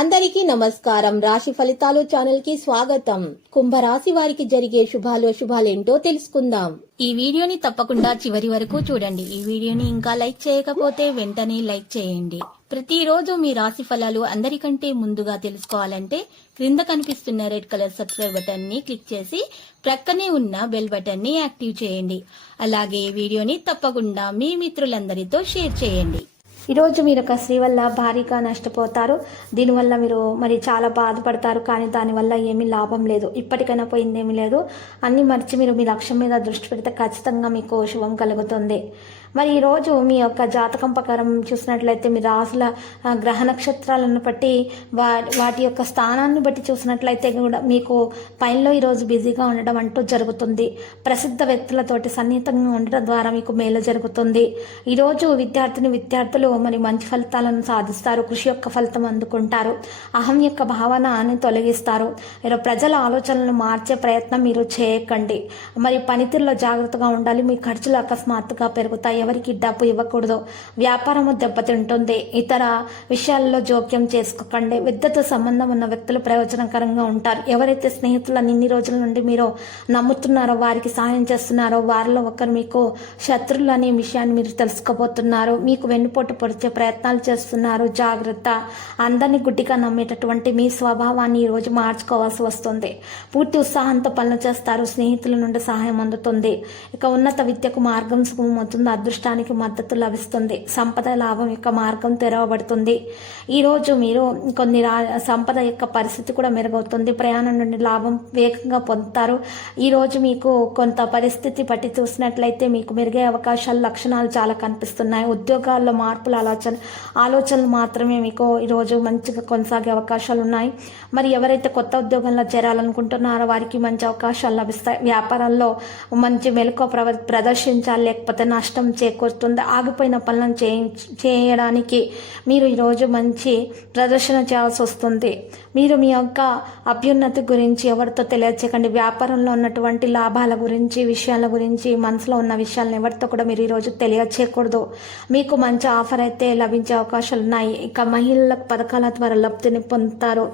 అందరికీ నమస్కారం. రాశి ఫలితాలు ఛానల్ కి స్వాగతం. కుంభరాశి వారికి జరిగే శుభాలేంటో తెలుసుకుందాం. ఈ వీడియోని తప్పకుండా చివరి వరకు చూడండి. ఈ వీడియోని ఇంకా లైక్ చేయకపోతే వెంటనే లైక్ చేయండి. ప్రతిరోజు మీ రాశి ఫలాలు అందరికంటే ముందుగా తెలుసుకోవాలంటే క్రింద కనిపిస్తున్న రెడ్ కలర్ సబ్స్క్రైబ్ బటన్ ని క్లిక్ చేసి ప్రక్కనే ఉన్న బెల్ బటన్ ని యాక్టివ్ చేయండి. అలాగే ఈ వీడియోని తప్పకుండా మీ మిత్రులందరితో షేర్ చేయండి. ఈరోజు మీరు ఒక స్త్రీ వల్ల భారీగా నష్టపోతారు. దీనివల్ల మీరు చాలా బాధపడతారు, కానీ దానివల్ల ఏమీ లాభం లేదు. ఇప్పటికైనా పోయిందేమీ లేదు. అన్ని మర్చి మీరు మీ లక్ష్యం మీద దృష్టి పెడితే ఖచ్చితంగా మీకు శుభం కలుగుతుంది. ఈరోజు మీ యొక్క జాతకం ప్రకారం చూసినట్లయితే మీ రాసుల గ్రహ నక్షత్రాలను బట్టి వాటి యొక్క స్థానాన్ని బట్టి చూసినట్లయితే కూడా మీకు పైనలో ఈరోజు బిజీగా ఉండడం అంటూ జరుగుతుంది. ప్రసిద్ధ వ్యక్తులతోటి సన్నిహితంగా ఉండడం ద్వారా మీకు మేలు జరుగుతుంది. ఈరోజు విద్యార్థులు మంచి ఫలితాలను సాధిస్తారు. కృషి యొక్క ఫలితం అందుకుంటారు. అహం యొక్క భావనని తొలగిస్తారు. ప్రజల ఆలోచనలను మార్చే ప్రయత్నం మీరు చేయకండి. పనితీరులో జాగ్రత్తగా ఉండాలి. మీ ఖర్చులు అకస్మాత్తుగా పెరుగుతాయి. ఎవరికి డబ్బు ఇవ్వకూడదు. వ్యాపారము దెబ్బతింటుంది. ఇతర విషయాల్లో జోక్యం చేసుకోకండి. విద్యతో సంబంధం ఉన్న వ్యక్తులు ప్రయోజనకరంగా ఉంటారు. ఎవరైతే స్నేహితులను ఇన్ని రోజుల నుండి మీరు నమ్ముతున్నారో, వారికి సహాయం చేస్తున్నారో, వారిలో ఒకరు మీకు శత్రువులు అనే విషయాన్ని మీరు తెలుసుకోబోతున్నారు. మీకు వెన్నుపోటు పొడిచే ప్రయత్నాలు చేస్తున్నారు. జాగ్రత్త. అందరినీ గుడ్డిగా నమ్మేటటువంటి మీ స్వభావాన్ని ఈరోజు మార్చుకోవాల్సి వస్తుంది. పూర్తి ఉత్సాహంతో పనులు చేస్తారు. స్నేహితుల నుండి సహాయం అందుతుంది. ఉన్నత విద్యకు మార్గం సుగమవుతుంది. అదృష్టానికి మద్దతు లభిస్తుంది. సంపద లాభం యొక్క మార్గం తెరవబడుతుంది. ఈరోజు మీరు కొన్ని సంపద యొక్క పరిస్థితి కూడా మెరుగవుతుంది. ప్రయాణం నుండి లాభం వేగంగా పొందుతారు. ఈరోజు మీకు కొంత పరిస్థితి బట్టి చూసినట్లయితే మీకు మెరుగే అవకాశాలు, లక్షణాలు చాలా కనిపిస్తున్నాయి. ఉద్యోగాల్లో మార్పుల ఆలోచనలు మాత్రమే మీకు ఈరోజు మంచిగా కొనసాగే అవకాశాలు ఉన్నాయి. ఎవరైతే కొత్త ఉద్యోగంలో చేరాలనుకుంటున్నారో వారికి మంచి అవకాశాలు లభిస్తాయి. వ్యాపారాల్లో మంచి మెలకువ ప్రదర్శించాలి, లేకపోతే నష్టం చేకూరుతుంది. ఆగిపోయిన పనులను చేయడానికి మీరు ఈరోజు మంచి ప్రదర్శన చేయాల్సి వస్తుంది. మీరు మీ యొక్క అభ్యున్నతి గురించి ఎవరితో తెలియచేయకండి. వ్యాపారంలో ఉన్నటువంటి లాభాల గురించి, విషయాల గురించి, మనసులో ఉన్న విషయాలను ఎవరితో కూడా మీరు ఈరోజు తెలియచేయకూడదు. మీకు మంచి ఆఫర్ అయితే లభించే అవకాశాలు ఉన్నాయి. మహిళల పథకాల ద్వారా లబ్ధిని పొందుతారు.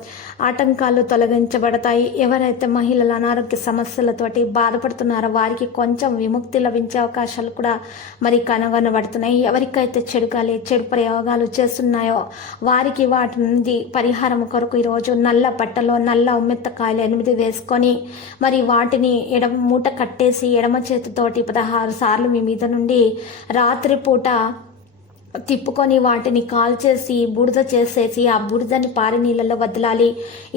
ఆటంకాలు తొలగించబడతాయి. ఎవరైతే మహిళల అనారోగ్య సమస్యలతోటి బాధపడుతున్నారో వారికి కొంచెం విముక్తి లభించే అవకాశాలు కూడా కనుగొనబడుతున్నాయి. ఎవరికైతే చెడు ప్రయోగాలు చేస్తున్నాయో వారికి వాటి నుండి పరిహారం కొరకు ఈరోజు నల్ల బట్టలో నల్ల ఉమ్మెత్తకాయలు 8 వేసుకొని వాటిని మూట కట్టేసి ఎడమ చేతితోటి 16 సార్లు మీ మీద నుండి రాత్రిపూట తిప్పుకొని వాటిని కాల్చేసి బూడిద చేసేసి ఆ బూడిదని పారి నీళ్ళలో వదలాలి.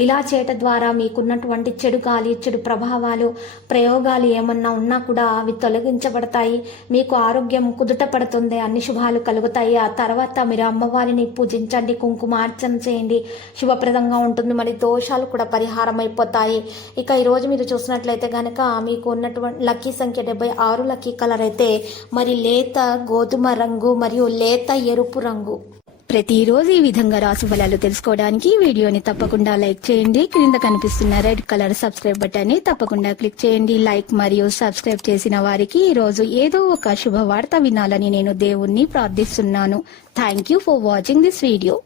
ఇలా చేయటం ద్వారా మీకున్నటువంటి చెడు గాలి, చెడు ప్రభావాలు, ప్రయోగాలు ఏమన్నా ఉన్నా కూడా అవి తొలగించబడతాయి. మీకు ఆరోగ్యం కుదుట పడుతుంది. అన్ని శుభాలు కలుగుతాయి. ఆ తర్వాత మీరు అమ్మవారిని పూజించండి, కుంకుమార్చన చేయండి. శుభప్రదంగా ఉంటుంది. దోషాలు కూడా పరిహారం అయిపోతాయి. ఈరోజు మీరు చూసినట్లయితే కనుక మీకు ఉన్నటువంటి లక్కీ సంఖ్య 76. లక్కీ కలర్ అయితే లేత గోధుమ రంగు మరియు లేత ఎరుపు రంగు. ప్రతిరోజు ఈ విధంగా రాశి ఫలాలు తెలుసుకోవడానికి వీడియోని తప్పకుండా లైక్ చేయండి. క్రింద కనిపిస్తున్న రెడ్ కలర్ సబ్స్క్రైబ్ బటన్ ని తప్పకుండా క్లిక్ చేయండి. లైక్ మరియు సబ్స్క్రైబ్ చేసిన వారికి ఈ రోజు ఏదో ఒక శుభవార్త వినాలని నేను దేవుణ్ణి ప్రార్థిస్తున్నాను. Thank you for watching this video.